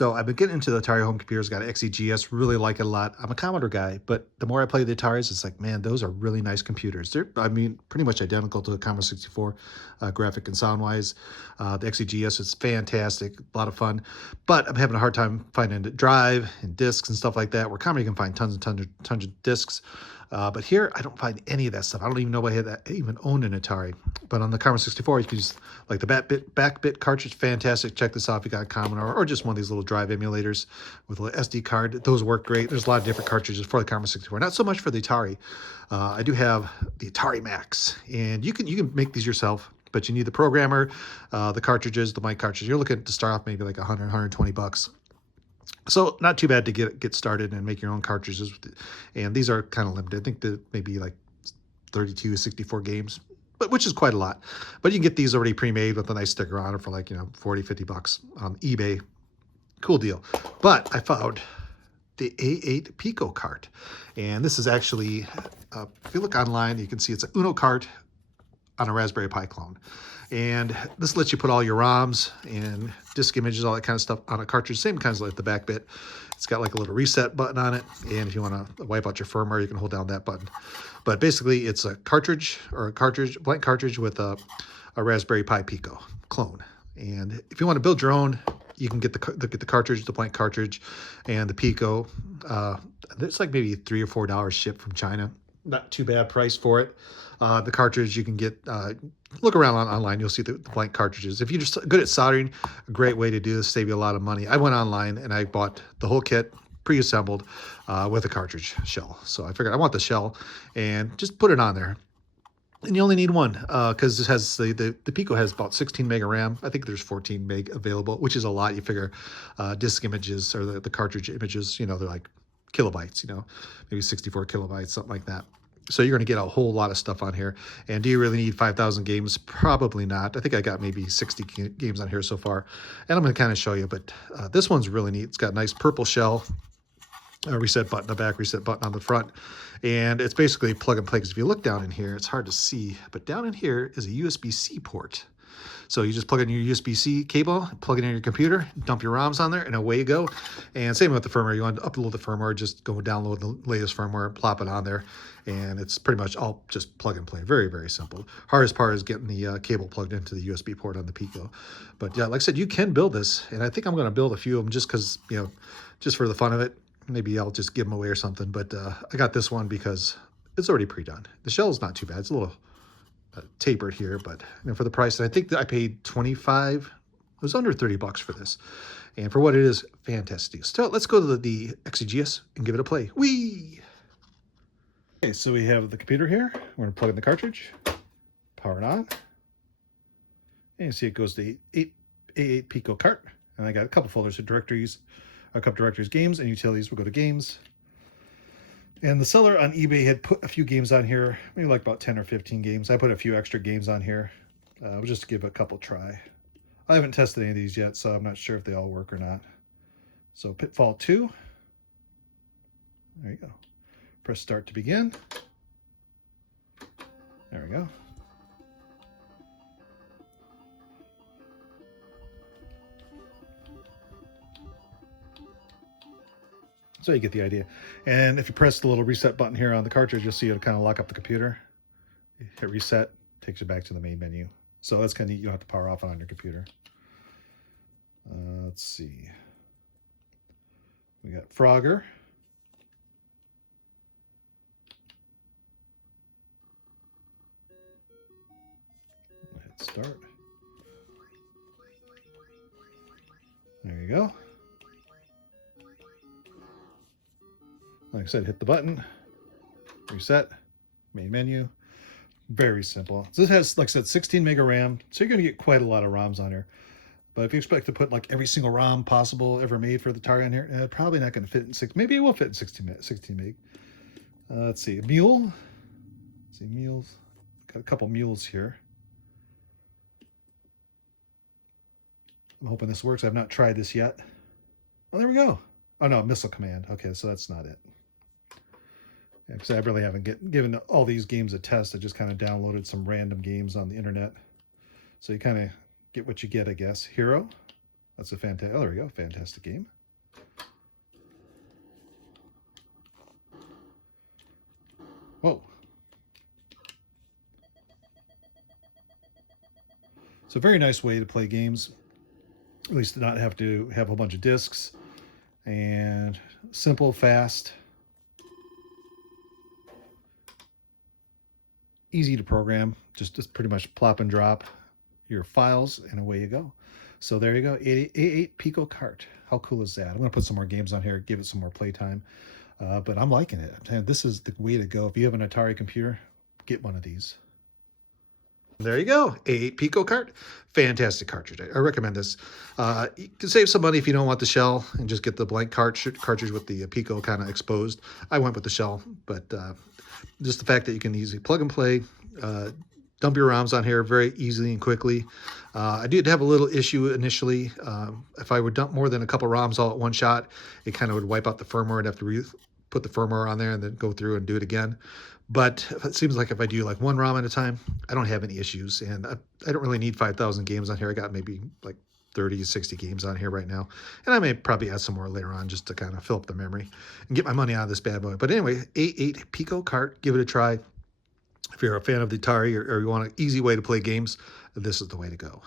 So I've been getting into the Atari home computers, got an XEGS, really like it a lot. I'm a Commodore guy, but the more I play the Ataris, it's like, man, those are really nice computers. They're, I mean, pretty much identical to the Commodore 64, graphic and sound-wise. The XEGS is fantastic, a lot of fun, but I'm having a hard time finding the drive and discs and stuff like that, where Commodore you can find tons of discs. But here, I don't find any of that stuff. I don't even know if I even owned an Atari. But on the Commodore 64, you can use like the back bit cartridge, fantastic. Check this out if you got a Commodore or just one of these little drive emulators with a little SD card. Those work great. There's a lot of different cartridges for the Commodore 64. Not so much for the Atari. I do have the Atari Max, and you can make these yourself. But you need the programmer, the cartridges, the mic cartridge. You're looking to start off maybe like 100, 120 bucks. So not too bad to get started and make your own cartridges. And these are kind of limited. I think that maybe like 32, 64 games, but which is quite a lot. But you can get these already pre-made with a nice sticker on it for like, 40, 50 bucks on eBay. Cool deal. But I found the A8PICO cart. And this is actually, if you look online, you can see it's an Uno cart on a Raspberry Pi clone. And this lets you put all your ROMs and disk images, all that kind of stuff on a cartridge. Same kind of like the back bit. It's got like a little reset button on it. And if you want to wipe out your firmware, you can hold down that button. But basically, it's a cartridge or a blank cartridge with a Raspberry Pi Pico clone. And if you want to build your own, you can get the cartridge, the blank cartridge, and the Pico. It's like maybe $3 or $4 shipped from China. Not too bad price for it. The cartridge you can get, look around online, you'll see the blank cartridges. If you're just good at soldering, a great way to do this, save you a lot of money. I went online and I bought the whole kit, pre-assembled, with a cartridge shell. So I figured I want the shell and just put it on there. And you only need one, because this has the Pico has about 16 meg of RAM. I think there's 14 meg available, which is a lot. You figure disk images or the cartridge images, they're like kilobytes, maybe 64 kilobytes, something like that. So you're going to get a whole lot of stuff on here. And do you really need 5,000 games? Probably not. I think I got maybe 60 games on here so far. And I'm going to kind of show you, but this one's really neat. It's got a nice purple shell, a reset button on the back, reset button on the front. And it's basically plug and play, because if you look down in here, it's hard to see, but down in here is a USB-C port. So you just plug in your USB-C cable, plug it in your computer, dump your ROMs on there, and away you go. And same with the firmware. You want to upload the firmware, just go download the latest firmware, plop it on there, and it's pretty much all just plug and play. Very, very simple. Hardest part is getting the cable plugged into the USB port on the Pico. But yeah, like I said, you can build this, and I think I'm going to build a few of them just because, just for the fun of it. Maybe I'll just give them away or something. But I got this one because it's already pre-done. The shell is not too bad. It's a little tapered here, but for the price, and I think that I paid 25, it was under 30 bucks for this, and for what it is, fantastic. So let's go to the XEGS and give it a play. Whee! Okay, so we have the computer here. We're gonna plug in the cartridge, power it on, and you see it goes to the A8PICO cart, and I got a couple folders of directories, games, and utilities. We'll go to games. And the seller on eBay had put a few games on here, maybe like about 10 or 15 games. I put a few extra games on here, just to give a couple try. I haven't tested any of these yet, so I'm not sure if they all work or not. So Pitfall 2. There you go. Press start to begin. There we go. So you get the idea. And if you press the little reset button here on the cartridge, you'll see it'll kind of lock up the computer. You hit reset, takes you back to the main menu. So that's kind of neat. You don't have to power off on your computer. Let's see. We got Frogger. Hit start. There you go. Like I said, hit the button, reset, main menu. Very simple. So this has, like I said, 16 meg of RAM, so you're going to get quite a lot of ROMs on here. But if you expect to put like every single ROM possible ever made for the Atari on here, probably not going to fit in 6. Maybe it will fit in 16 meg. Let's see, Mule. Let's see, mules. Got a couple mules here. I'm hoping this works. I've not tried this yet. Oh, there we go. Oh no, Missile Command. Okay, so that's not it. Because I really haven't given all these games a test. I just kind of downloaded some random games on the internet. So you kind of get what you get, I guess. Hero. That's a fantastic, oh, there we go, fantastic game. Whoa. It's a very nice way to play games, at least to not have to have a bunch of discs, and simple, fast, easy to program. Just pretty much plop and drop your files and away you go. So there you go, A8PICO cart. How cool is that? I'm gonna put some more games on here, give it some more playtime, but I'm liking it. Man, this is the way to go. If you have an Atari computer, get one of these. There you go, A8PICO cart. Fantastic cartridge. I recommend this. You can save some money if you don't want the shell and just get the blank cartridge with the Pico kind of exposed. I went with the shell, but just the fact that you can easily plug and play, dump your ROMs on here very easily and quickly. I did have a little issue initially. If I would dump more than a couple ROMs all at one shot, it kind of would wipe out the firmware. I'd have to put the firmware on there and then go through and do it again. But it seems like if I do like one ROM at a time, I don't have any issues. And I don't really need 5,000 games on here. I got maybe like 30, 60 games on here right now. And I may probably add some more later on just to kind of fill up the memory and get my money out of this bad boy. But anyway, A8PICO cart, give it a try. If you're a fan of the Atari or you want an easy way to play games, this is the way to go.